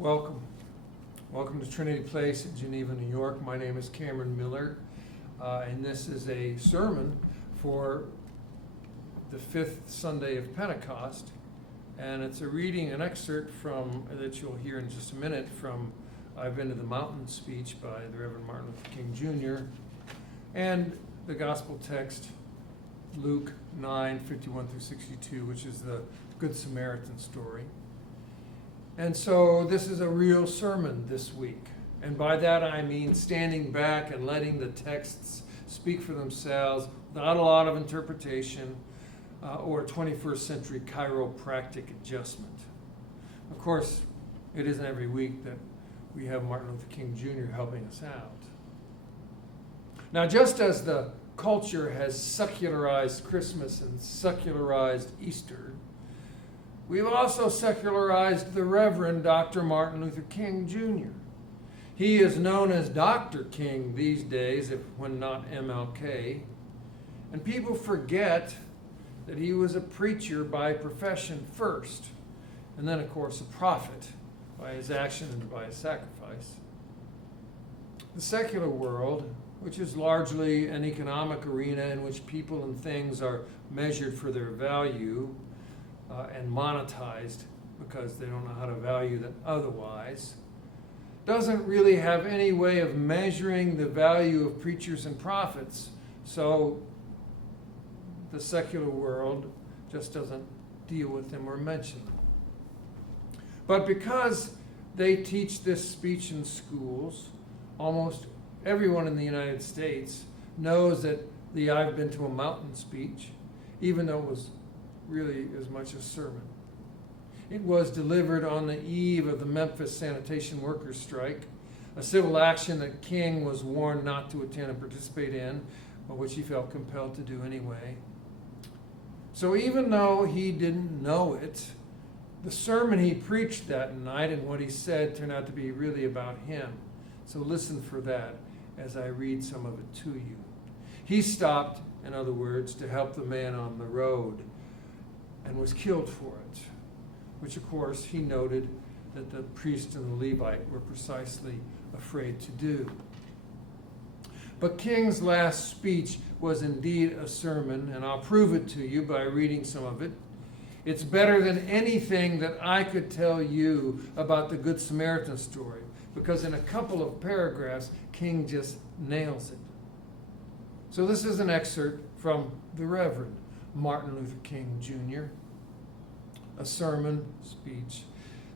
Welcome. Welcome to Trinity Place in Geneva, New York. My name is Cameron Miller, and this is a sermon for the fifth Sunday of Pentecost. And it's a reading, an excerpt from, that you'll hear in just a minute, from I've Been to the Mountain speech by the Reverend Martin Luther King Jr. And the gospel text, Luke 9:51 through 62, which is the Good Samaritan story. And so this is a real sermon this week. And by that I mean standing back and letting the texts speak for themselves without a lot of interpretation or 21st century chiropractic adjustment. Of course, it isn't every week that we have Martin Luther King Jr. helping us out. Now, just as the culture has secularized Christmas and secularized Easter, we've also secularized the Reverend Dr. Martin Luther King Jr. He is known as Dr. King these days, when not MLK. And people forget that he was a preacher by profession first, and then, of course, a prophet by his action and by his sacrifice. The secular world, which is largely an economic arena in which people and things are measured for their value, and monetized because they don't know how to value them otherwise, doesn't really have any way of measuring the value of preachers and prophets. So the secular world just doesn't deal with them or mention them. But because they teach this speech in schools, almost everyone in the United States knows that the I've Been to a Mountain speech, even though it was really as much a sermon. It was delivered on the eve of the Memphis sanitation workers' strike, a civil action that King was warned not to attend and participate in, but which he felt compelled to do anyway. So even though he didn't know it, the sermon he preached that night and what he said turned out to be really about him. So listen for that as I read some of it to you. He stopped, in other words, to help the man on the road, and was killed for it, which of course he noted that the priest and the Levite were precisely afraid to do. But King's last speech was indeed a sermon, and I'll prove it to you by reading some of it. It's better than anything that I could tell you about the Good Samaritan story, because in a couple of paragraphs, King just nails it. So this is an excerpt from the Reverend Martin Luther King Jr., a sermon speech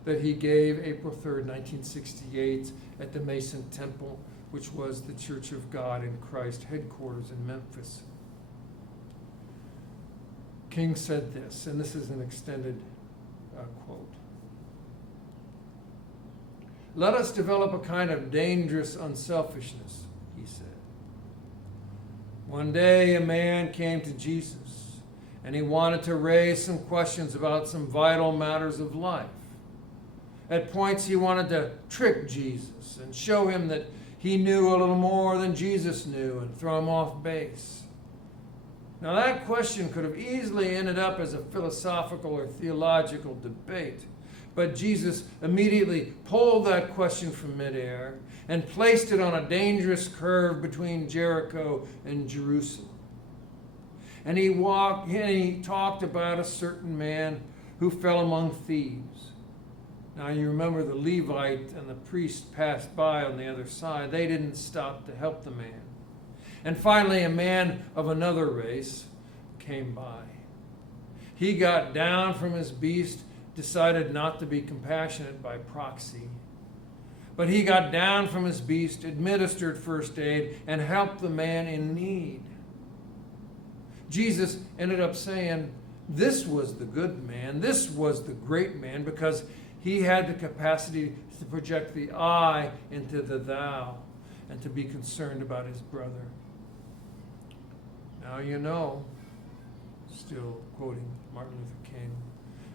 that he gave April 3rd, 1968 at the Mason Temple, which was the Church of God in Christ headquarters in Memphis. King said this, and this is an extended quote. "Let us develop a kind of dangerous unselfishness," he said. "One day a man came to Jesus, and he wanted to raise some questions about some vital matters of life. At points he wanted to trick Jesus and show him that he knew a little more than Jesus knew and throw him off base. Now that question could have easily ended up as a philosophical or theological debate, but Jesus immediately pulled that question from midair and placed it on a dangerous curve between Jericho and Jerusalem. And he talked about a certain man who fell among thieves. Now you remember the Levite and the priest passed by on the other side. They didn't stop to help the man. And finally a man of another race came by. He got down from his beast, decided not to be compassionate by proxy. But he got down from his beast, administered first aid, and helped the man in need. Jesus ended up saying, this was the good man, this was the great man, because he had the capacity to project the I into the thou and to be concerned about his brother. Now you know," still quoting Martin Luther King,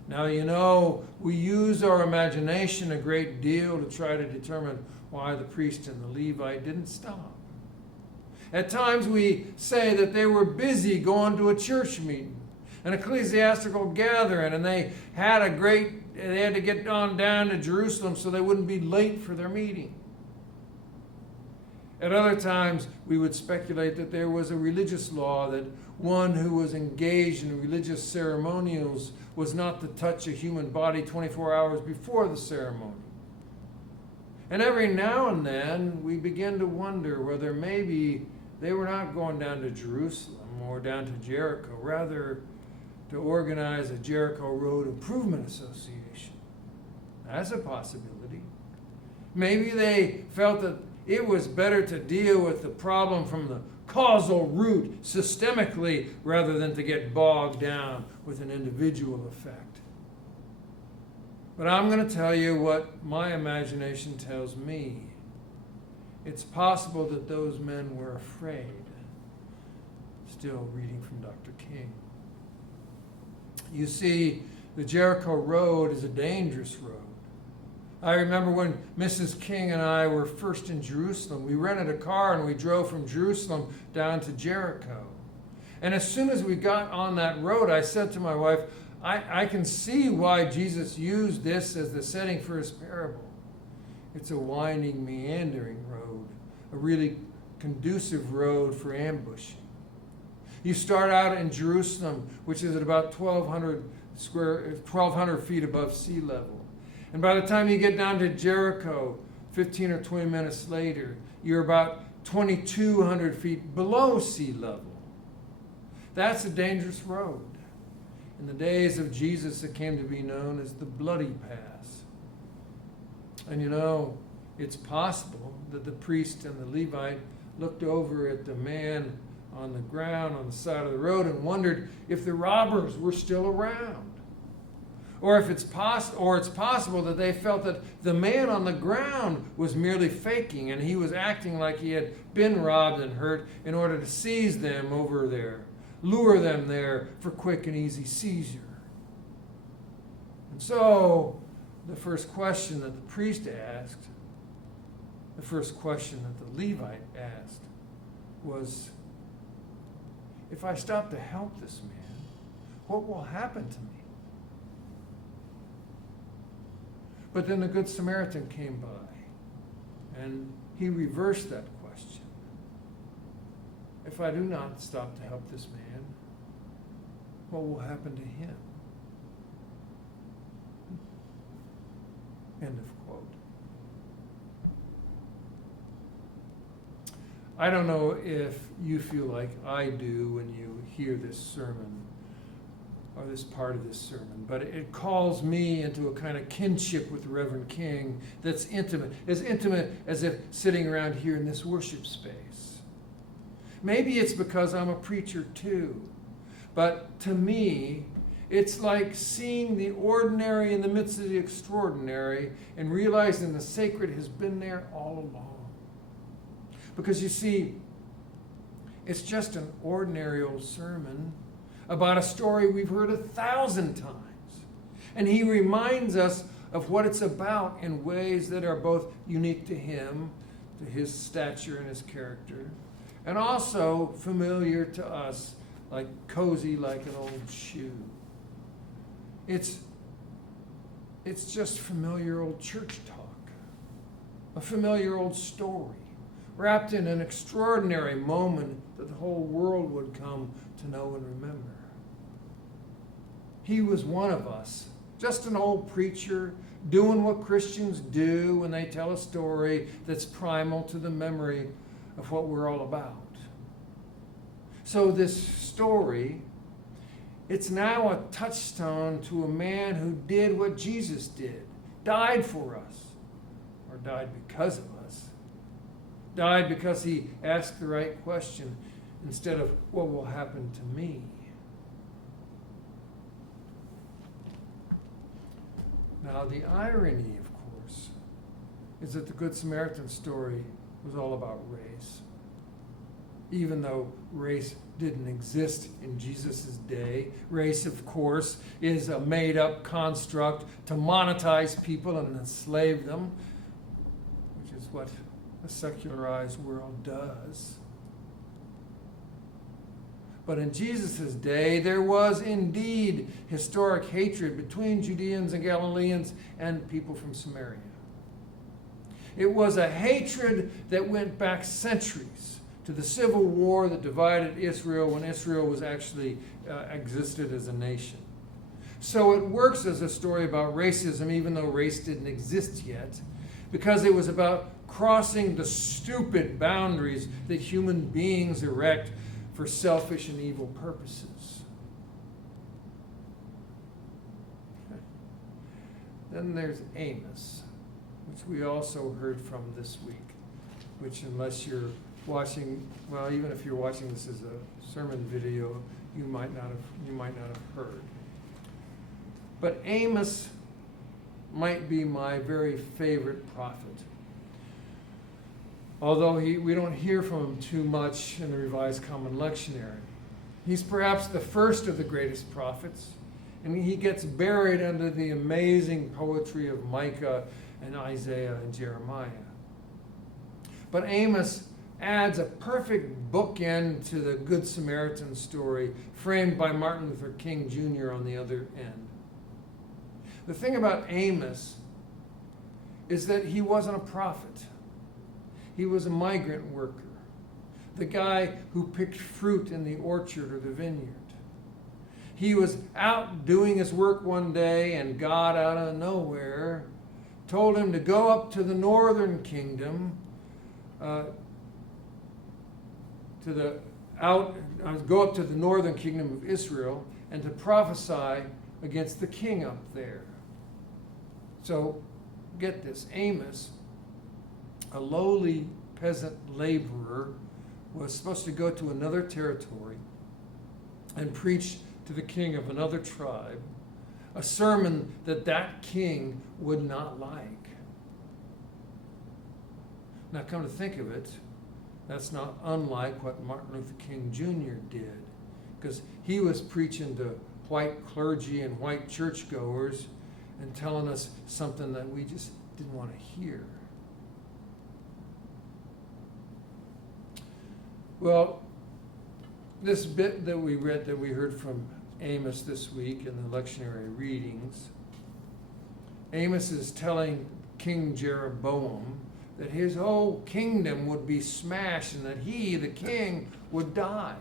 "now you know we use our imagination a great deal to try to determine why the priest and the Levite didn't stop. At times we say that they were busy going to a church meeting, an ecclesiastical gathering, and they had to get on down to Jerusalem so they wouldn't be late for their meeting. At other times, we would speculate that there was a religious law that one who was engaged in religious ceremonials was not to touch a human body 24 hours before the ceremony. And every now and then, we begin to wonder whether maybe they were not going down to Jerusalem or down to Jericho, rather to organize a Jericho Road Improvement Association. That's a possibility. Maybe they felt that it was better to deal with the problem from the causal root systemically rather than to get bogged down with an individual effect. But I'm going to tell you what my imagination tells me. It's possible that those men were afraid. Still reading from Dr. King. You see, the Jericho Road is a dangerous road. I remember when Mrs. King and I were first in Jerusalem, we rented a car and we drove from Jerusalem down to Jericho. And as soon as we got on that road, I said to my wife, I can see why Jesus used this as the setting for his parable. It's a winding, meandering road, a really conducive road for ambushing. You start out in Jerusalem, which is at about 1,200 feet above sea level. And by the time you get down to Jericho, 15 or 20 minutes later, you're about 2,200 feet below sea level. That's a dangerous road. In the days of Jesus, it came to be known as the Bloody Pass. And you know, it's possible that the priest and the Levite looked over at the man on the ground on the side of the road and wondered if the robbers were still around. Or it's possible that they felt that the man on the ground was merely faking and he was acting like he had been robbed and hurt in order to seize them over there, lure them there for quick and easy seizure. And so, the first question that the priest asked, the first question that the Levite asked was, if I stop to help this man, what will happen to me? But then the Good Samaritan came by, and he reversed that question. If I do not stop to help this man, what will happen to him? End of quote. I don't know if you feel like I do when you hear this sermon, or this part of this sermon, but it calls me into a kind of kinship with the Reverend King that's intimate as if sitting around here in this worship space. Maybe it's because I'm a preacher too, but to me, it's like seeing the ordinary in the midst of the extraordinary and realizing the sacred has been there all along. Because you see, it's just an ordinary old sermon about a story we've heard 1,000 times. And he reminds us of what it's about in ways that are both unique to him, to his stature and his character, and also familiar to us, like cozy like an old shoe. It's just familiar old church talk, a familiar old story, wrapped in an extraordinary moment that the whole world would come to know and remember. He was one of us, just an old preacher doing what Christians do when they tell a story that's primal to the memory of what we're all about. So this story, it's now a touchstone to a man who did what Jesus did, died for us, or died because of us. Died because he asked the right question instead of what will happen to me. Now, the irony, of course, is that the Good Samaritan story was all about race. Even though race didn't exist in Jesus' day, race, of course, is a made-up construct to monetize people and enslave them, which is what a secularized world does. But in Jesus' day, there was indeed historic hatred between Judeans and Galileans and people from Samaria. It was a hatred that went back centuries to the civil war that divided Israel when Israel was actually existed as a nation. So it works as a story about racism, even though race didn't exist yet, because it was about crossing the stupid boundaries that human beings erect for selfish and evil purposes. Then there's Amos, which we also heard from this week, which unless you're watching, well, even if you're watching this as a sermon video, you might not have heard. But Amos might be my very favorite prophet. Although we don't hear from him too much in the Revised Common Lectionary. He's perhaps the first of the greatest prophets, and he gets buried under the amazing poetry of Micah and Isaiah and Jeremiah. But Amos adds a perfect bookend to the Good Samaritan story framed by Martin Luther King Jr. on the other end. The thing about Amos is that he wasn't a prophet. He was a migrant worker, the guy who picked fruit in the orchard or the vineyard. He was out doing his work one day, and God, out of nowhere, told him to go up to the northern kingdom, go up to the northern kingdom of Israel, and to prophesy against the king up there. So, get this, Amos, a lowly peasant laborer, was supposed to go to another territory and preach to the king of another tribe a sermon that that king would not like. Now, come to think of it, that's not unlike what Martin Luther King Jr. did, because he was preaching to white clergy and white churchgoers and telling us something that we just didn't want to hear. Well, this bit that we read, that we heard from Amos this week in the lectionary readings, Amos is telling King Jeroboam that his whole kingdom would be smashed and that he, the king, would die.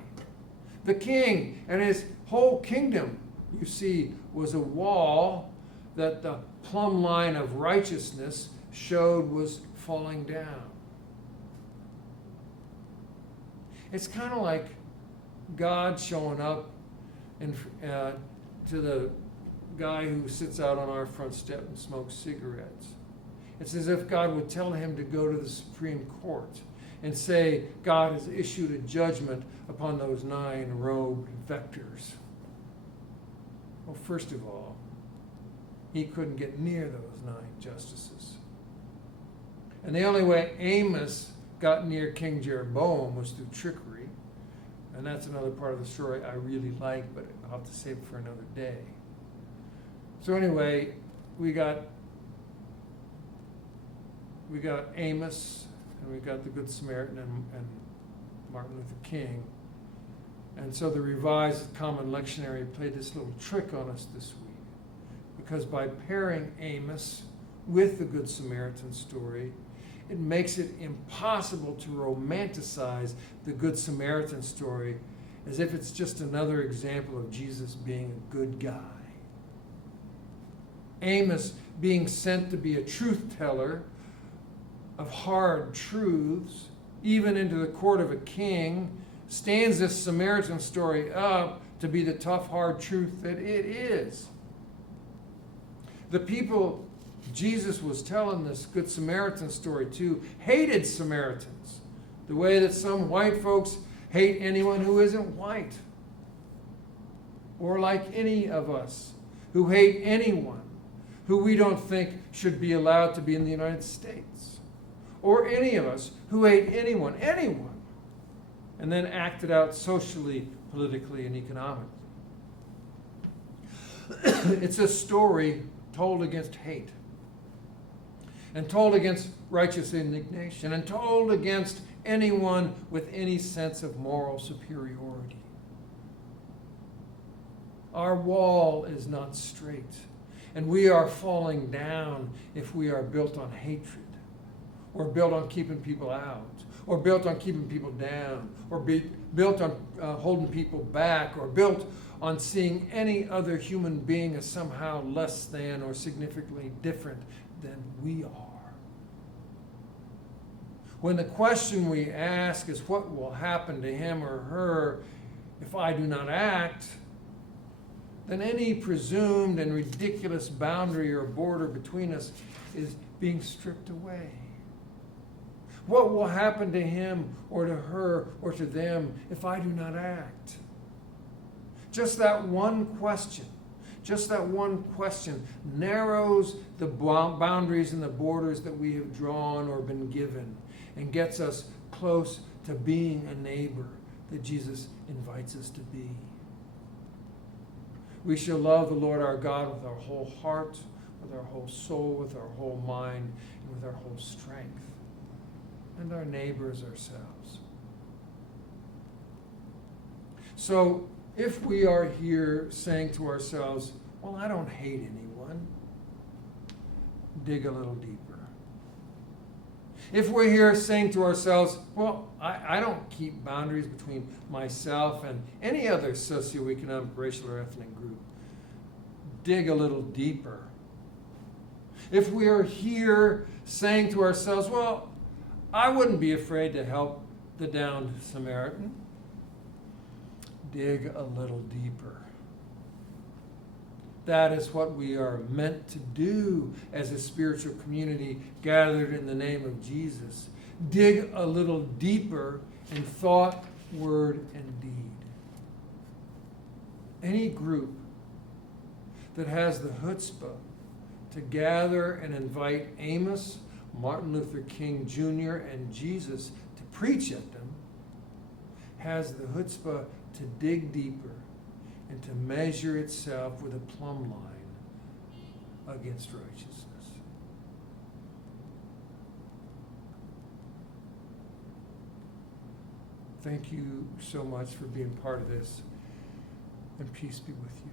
The king and his whole kingdom, you see, was a wall that the plumb line of righteousness showed was falling down. It's kind of like God showing up to the guy who sits out on our front step and smokes cigarettes. It's as if God would tell him to go to the Supreme Court and say, God has issued a judgment upon those 9 robed vectors. Well, first of all, he couldn't get near those 9 justices. And the only way Amos got near King Jeroboam was through trickery. And that's another part of the story I really like, but I'll have to save it for another day. So anyway, we got Amos, and we got the Good Samaritan and Martin Luther King. And so the Revised Common Lectionary played this little trick on us this week. Because by pairing Amos with the Good Samaritan story, it makes it impossible to romanticize the Good Samaritan story as if it's just another example of Jesus being a good guy. Amos, being sent to be a truth teller of hard truths, even into the court of a king, stands this Samaritan story up to be the tough, hard truth that it is. The people Jesus was telling this Good Samaritan story to hated Samaritans, the way that some white folks hate anyone who isn't white, or like any of us, who hate anyone who we don't think should be allowed to be in the United States, or any of us who hate anyone, and then act it out socially, politically, and economically. It's a story told against hate, and told against righteous indignation, and told against anyone with any sense of moral superiority. Our wall is not straight. And we are falling down if we are built on hatred, or built on keeping people out, or built on keeping people down, or built on holding people back, or built on seeing any other human being as somehow less than or significantly different than we are. When the question we ask is what will happen to him or her if I do not act, then any presumed and ridiculous boundary or border between us is being stripped away. What will happen to him or to her or to them if I do not act? Just that one question narrows the boundaries and the borders that we have drawn or been given, and gets us close to being a neighbor that Jesus invites us to be. We shall love the Lord our God with our whole heart, with our whole soul, with our whole mind, and with our whole strength, and our neighbors ourselves. So, if we are here saying to ourselves, well, I don't hate anyone, dig a little deeper. If we're here saying to ourselves, well, I don't keep boundaries between myself and any other socioeconomic, racial, or ethnic group, dig a little deeper. If we are here saying to ourselves, well, I wouldn't be afraid to help the downed Samaritan, dig a little deeper. That is what we are meant to do as a spiritual community gathered in the name of Jesus. Dig a little deeper in thought, word, and deed. Any group that has the chutzpah to gather and invite Amos, Martin Luther King Jr., and Jesus to preach at them has the chutzpah to dig deeper and to measure itself with a plumb line against righteousness. Thank you so much for being part of this, and peace be with you.